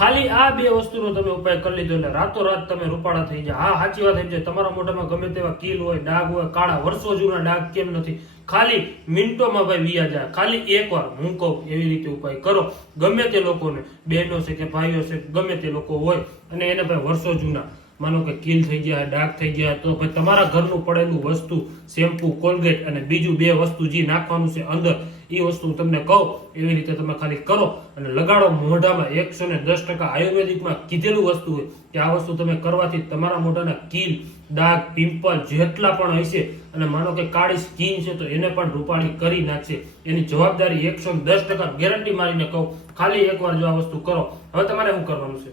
ખાલી આ બે વસ્તુનો તમે ઉપાય કરી લીધો એટલે રાતોરાત તમે રૂપાળા થઈ જાય. હા, સાચી વાત એમ છે, તમારા મોઢામાં ગમે તેવા કીલ હોય, ડાઘ હોય, કાળા વર્ષો જૂના ડાઘ કેમ નથી, ખાલી મિનિટોમાં ભાઈ વિયા જાય. ખાલી એકવાર હું કહું એવી રીતે ઉપાય કરો. ગમે તે લોકોને, બહેનો છે કે ભાઈઓ છે, ગમે તે લોકો હોય અને એને ભાઈ વર્ષો જૂના માનો કે કીલ થઈ ગયા, ડાઘ થઈ ગયા, તો ભાઈ તમારા ઘરનું પડેલું વસ્તુ શેમ્પુ, કોલગેટ અને બીજું બે વસ્તુ જે નાખવાનું છે અંદર, એ વસ્તુ તમને કહું એવી રીતે તમે ખાલી કરો અને લગાડો મોઢામાં. 110% આયુર્વેદિકમાં કીધેલું વસ્તુ હોય કે આ વસ્તુ તમે કરવાથી તમારા મોઢાના કીલ, ડાઘ, પિમ્પલ જેટલા પણ હશે અને માનો કે કાળી સ્કિન છે તો એને પણ રૂપાળી કરી નાખશે. એની જવાબદારી 110% ગેરંટી મારીને કહું. ખાલી એકવાર જો આ વસ્તુ કરો. હવે તમારે શું કરવાનું છે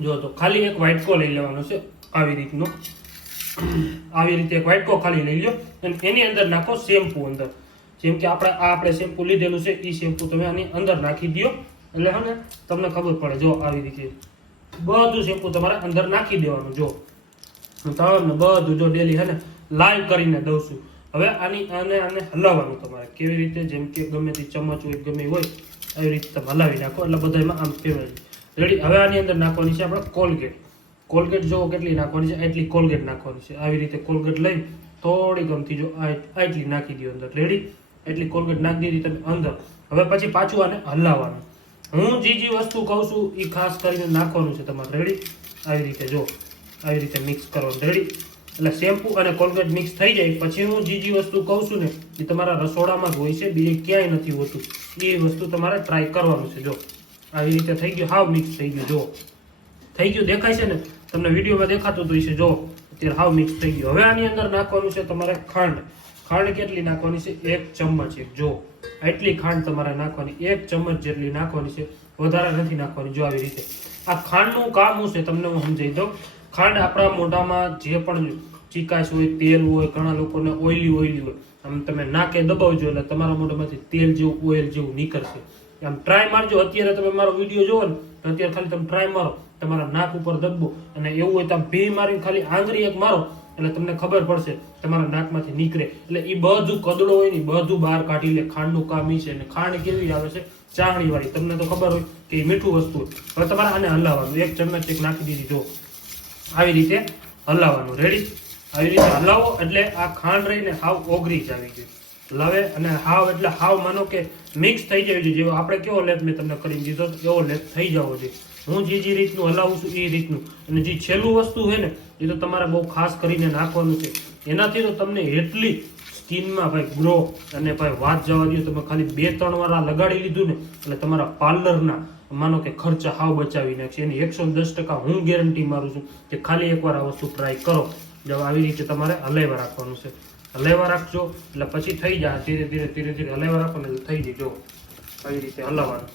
જો, તો ખાલી એક વાટકો લઈ લેવાનો છે આવી રીતનો. આવી રીતે એક વાટકો ખાલી લઈ લો અને એની અંદર નાખો શેમ્પુ. અંદર જેમ કે આપણે શેમ્પુ લીધેલું છે એ શેમ્પુ તમે આની અંદર નાખી દો એટલે હે ને તમને ખબર પડે. જો આવી રીતે બધું શેમ્પુ તમારે અંદર નાખી દેવાનું. જો તમને બધું જો ડેલી હે ને લાઈવ કરીને દઉં છું. હવે આને હલાવવાનું તમારે કેવી રીતે, જેમ કે ગમે તે ચમચ હોય ગમે હોય આવી રીતે તમે હલાવી નાખો એટલે બધામાં આમ ફેરવાય. રેડી. હવે આની અંદર નાખવાની છે આપણે કોલગેટ. કોલગેટ જો કેટલી નાખવાની છે, એટલી કોલગેટ નાખવાની છે. આવી રીતે કોલગેટ લઈ થોડી ગમતી જો આટલી નાખી દો અંદર. રેડી. એટલી કોલગેટ નાખી દીધી તમે અંદર. હવે પછી પાછું આને હલાવવાનું. હું જે વસ્તુ કહું છું એ ખાસ કરીને નાખવાનું છે તમારે. રેડી. આવી રીતે જો આવી રીતે મિક્સ કરવાનું. રેડી. એટલે શેમ્પુ અને કોલગેટ મિક્સ થઈ જાય પછી હું જે વસ્તુ કહું છું ને એ તમારા રસોડામાં જ હોય છે, બીજે ક્યાંય નથી હોતું. એ વસ્તુ તમારે ટ્રાય કરવાનું છે. જો આવી રીતે થઈ ગયું, હાવ મિક્સ થઈ ગયું. જો થઈ ગયું, દેખાય છે ને તમને વિડીયોમાં દેખાતું હતું છે. જો અત્યારે હાવ મિક્સ થઈ ગયું. હવે આની અંદર નાખવાનું છે તમારે ખાંડ. ખાંડ કેટલી નાખવાની છે? 1 ચમચ. જો આટલી ખાંડ તમારે નાખવાની, 1 ચમચ જેટલી નાખવાની છે, વધારે નથી નાખવાની. જો આવી રીતે આ ખાંડનું કામ શું છે તમને હું સમજાવી દઉં. ખાંડ આપણા મોઢામાં જે પણ ચીકાશ હોય, તેલ હોય, ઘણા લોકોને ઓઇલી હોય, આમ તમે નાકે દબાવજો એટલે તમારા મોઢામાંથી તેલ જેવું, ઓઇલ જેવું નીકળશે. આમ ટ્રાય મારજો. અત્યારે તમે મારો વિડીયો જોવો ને તો અત્યારે ખાલી તમે ટ્રાય મારો, તમારા નાક ઉપર દબો અને એવું હોય તો ભી મારીને ખાલી આંગળી એક મારો એટલે તમને ખબર પડશે તમારા નાકમાંથી નીકળે. એટલે એ બધું કદડો હોય ને બધું બહાર કાઢી લે. ખાંડનું કામ ઈ છે. અને ખાંડ કેવી આવે છે? ચાહણી વાળી. તમને તો ખબર હોય કે એ મીઠું વસ્તુ હોય. હવે તમારે આને હલાવવાનું. 1 ચમચ એક નાખી દીધી. જો આવી રીતે હલાવવાનું. રેડી. આવી રીતે હલાવો એટલે આ ખાંડ રહીને હાવ ઓગળી જ આવી ગઈ. લવે અને હાવ એટલે હાવ માનો કે મિક્સ થઈ જાય છે. જેવો આપણે કેવો લેપ મેં તમને કરી દીધો એવો લેપ થઈ જવો જોઈએ. હું જે રીતનું હલાવું છું એ રીતનું. અને જે છેલ્લું વસ્તુ છે ને એ તો તમારે બહુ ખાસ કરીને નાખવાનું છે. એનાથી તો તમને એટલી સ્કિનમાં ભાઈ ગ્રો અને ભાઈ વાત જવા દો. તમે ખાલી 2-3 વાર આ લગાડી લીધું ને એટલે તમારા પાર્લરના માનો કે ખર્ચા હાવ બચાવી નાખશે. એની 110% હું ગેરંટી મારું છું કે ખાલી એકવાર આ વસ્તુ ટ્રાય કરો. જો આવી રીતે તમારે હલાવ્યા રાખવાનું છે. હલાવ્યા રાખજો એટલે પછી થઈ જાય. ધીરે ધીરે હલાવ્યા રાખો ને થઈ જાય. જો આવી રીતે હલાવવાનું.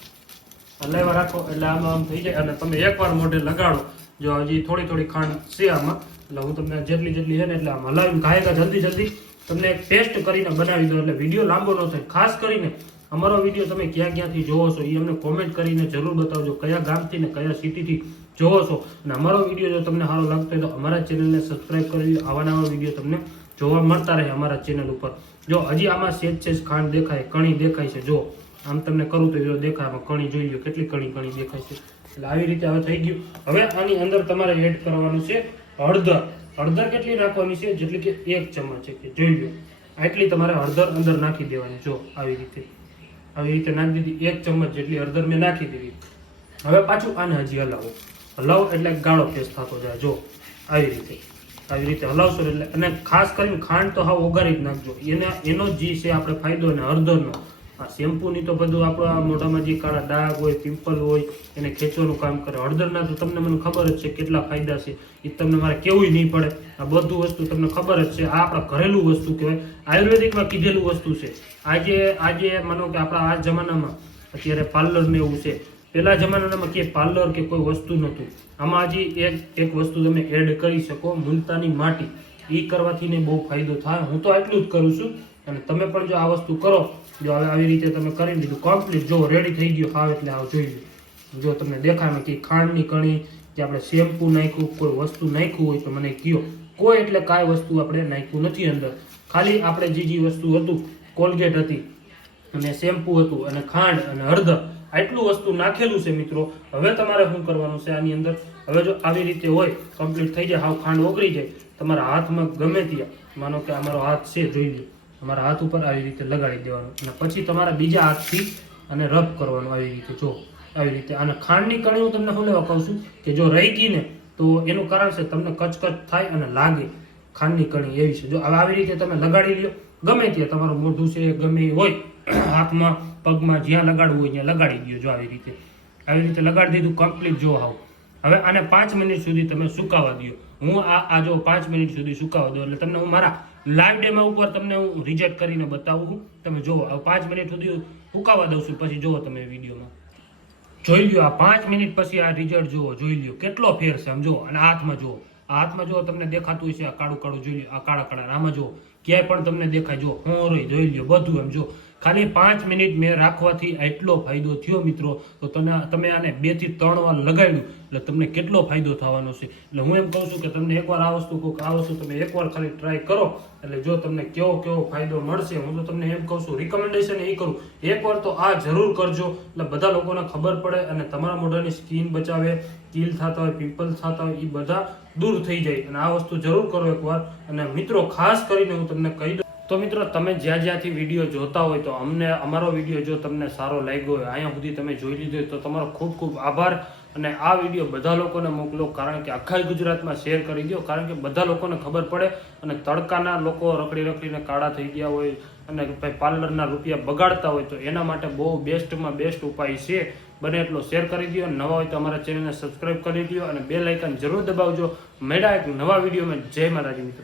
હલાવ્યા રાખો એટલે આમાં આમ થઈ જાય. અને તમે એકવાર મોઢે લગાડો. જો હજી થોડી ખાંડ છે આમાં એટલે હું તમને જેટલી છે ને એટલે આમ હલાવીને ખાયગા જલ્દી તમને એક ટેસ્ટ કરીને બનાવી દો એટલે વિડીયો લાંબો ન થાય. ખાસ કરીને અમારો વિડીયો તમે ક્યાંથી જોવો છો એ અમને કોમેન્ટ કરીને જરૂર બતાવજો. કયા ગામથી ને કયા સિટીથી જોવો છો. અને અમારો વિડીયો જો તમને સારો લાગતો હોય તો અમારા ચેનલને સબસ્ક્રાઈબ કરી આવા નવા વિડીયો તમને જોવા મળતા રહે અમારા ચેનલ ઉપર. જો હજી આમાં સેજ ખાંડ દેખાય, કણી દેખાય છે. જો આમ તમને કરું તો દેખાય. આમાં કણી જોઈ લો કેટલી કણી દેખાય છે. એટલે આવી રીતે હવે થઈ ગયું. હવે આની અંદર તમારે એડ કરવાનું છે હળદર. હળદર કેટલી નાખવાની છે? જેટલી કે 1 ચમચ છે. કે જોઈ લો આટલી તમારે હળદર અંદર નાખી દેવાની. જો આવી રીતે નાખી દીધી. 1 ચમચ જેટલી હળદર મેં નાખી દીધી. હવે પાછું આને હજી હલાવો એટલે ગાળો પેસ્ટ થતો જાય. જો આવી રીતે હલાવશો એટલે. અને ખાસ કરીને ખાંડ તો હાવ ઓગાળી જ નાખજો. એનો જે છે આપણે ફાયદો અને હળદરનો. આ શેમ્પુની તો બધું આપણા મોઢામાં જે કાળા ડાઘ હોય, પિમ્પલ હોય એને ખેંચવાનું કામ કરે. હળદરના તો તમને મને ખબર જ છે કેટલા ફાયદા છે. એ તમને મારે કેવું નહીં પડે. આ બધું વસ્તુ તમને ખબર જ છે. આ આપણા ઘરેલું વસ્તુ કહેવાય. આયુર્વેદિકમાં કીધેલું વસ્તુ છે. આજે માનો કે આપણા આ જમાનામાં અત્યારે પાર્લર ને એવું છે. પેલા જમાનામાં કે પાર્લર કે કોઈ વસ્તુ નહોતું. આમાં હજી એક વસ્તુ તમે એડ કરી શકો, મુલતાની માટી. એ કરવાથી ને બહુ ફાયદો થાય. હું તો એટલું જ કરું છું. અને તમે પણ જો આ વસ્તુ કરો, જો આવી રીતે તમે કરી લીધું કમ્પ્લીટ. જો રેડી થઈ ગયું હાવ એટલે આવ જોઈ લો. જો તમને દેખાય કે ખાંડની કણી કે આપણે શેમ્પુ નાખ્યું, કોઈ વસ્તુ નાખ્યું હોય તો મને કયો. કોઈ એટલે કાંઈ વસ્તુ આપણે નાખ્યું નથી અંદર. ખાલી આપણે જે વસ્તુ હતું, કોલગેટ હતી અને શેમ્પુ હતું અને ખાંડ અને હળદર, આટલું વસ્તુ નાખેલું છે મિત્રો. હવે તમારે શું કરવાનું છે આની અંદર? હવે જો આવી રીતે હોય, કમ્પ્લીટ થઈ જાય, હાવ ખાંડ ઓગળી જાય, તમારા હાથમાં ગમે ત્યાં, માનો કે અમારો હાથ છે, જોઈ લો, તમારા હાથ ઉપર આવી રીતે લગાડી દેવાનું અને પછી તમારા બીજા હાથથી અને રબ કરવાનું આવી રીતે. જો આવી રીતે. અને ખાંડની કણી હું તમને શું લેવા કહું છું કે જો રહી ગઈ ને તો એનું કારણ છે તમને કચકચ થાય અને લાગે, ખાંડની કણી એવી છે. જો આવી રીતે તમે લગાડી લ્યો, ગમે ત્યાં તમારું મોઢું છે ગમે હોય, હાથમાં પગમાં જ્યાં લગાડવું હોય ત્યાં લગાડી દો. જો આવી રીતે લગાડી દીધું કમ્પ્લીટ. જો હવે આને 5 મિનિટ સુધી તમે સુકાવા દો. હું આ જો 5 મિનિટ સુધી સુકાવા દો એટલે તમને હું મારા લાઈવ ડેમો ઉપર તમને હું રિઝલ્ટ કરીને બતાવું છું. તમે જુઓ, હવે 5 મિનિટ સુધી સુકાવા દઉં છું, પછી જુઓ તમે વિડીયોમાં જોઈ લ્યો. આ 5 મિનિટ પછી આ રિઝલ્ટ જુઓ, જોઈ લ્યો કેટલો ફેર છે. આમ જુઓ, અને હાથમાં જુઓ, આ હાથમાં જુઓ તમને દેખાતું હશે, આ કાળું કાળું જોઈ લ્યો, આ કાળા કાળા, આમાં જુઓ ક્યાંય પણ તમને દેખાય. જો હું રહી જોઈ લ્યો બધું. એમ જો ખાલી 5 મિનિટ મેં રાખવાથી એટલો ફાયદો થયો મિત્રો. તો તમે આને 2 થી 3 વાર લગાડ્યું એટલે તમને કેટલો ફાયદો થવાનો છે. એટલે હું એમ કહું છું કે તમને એકવાર આ વસ્તુ તમે એકવાર ખાલી ટ્રાય કરો એટલે જો તમને કેવો ફાયદો મળશે. હું તો તમને એમ કહું છું, રિકમેન્ડેશન એ કરું, એકવાર તો આ જરૂર કરજો એટલે બધા લોકોને ખબર પડે અને તમારા મોઢાની સ્કિન બચાવે, કીલ થતા હોય, પિમ્પલ થતા હોય, એ બધા દૂર થઈ જાય. અને આ વસ્તુ જરૂર કરો એકવાર. અને મિત્રો ખાસ કરીને હું તમને કહી દઉં, તો મિત્રો તમે જ્યાંથી વિડીયો જોતા હોય તો અમારો વિડીયો જો તમને સારો લાગ્યો હોય, અહીંયા સુધી તમે જોઈ લીધો હોય તો તમારો ખૂબ ખૂબ આભાર. અને આ વિડીયો બધા લોકોને મોકલો, કારણ કે આખા ગુજરાતમાં શેર કરી દો, કારણ કે બધા લોકોને ખબર પડે. અને તડકાના લોકો રખડીને કાળા થઈ ગયા હોય અને પાર્લરના રૂપિયા બગાડતા હોય તો એના માટે બહુ બેસ્ટમાં બેસ્ટ ઉપાય છે. બને એટલો શેર કરી દો. નવા હોય તો અમારા ચેનલને સબસ્ક્રાઈબ કરી દો અને બેલ આઇકન જરૂર દબાવજો. મળ્યા એક નવા વિડીયોમાં. જય માતાજી મિત્રો.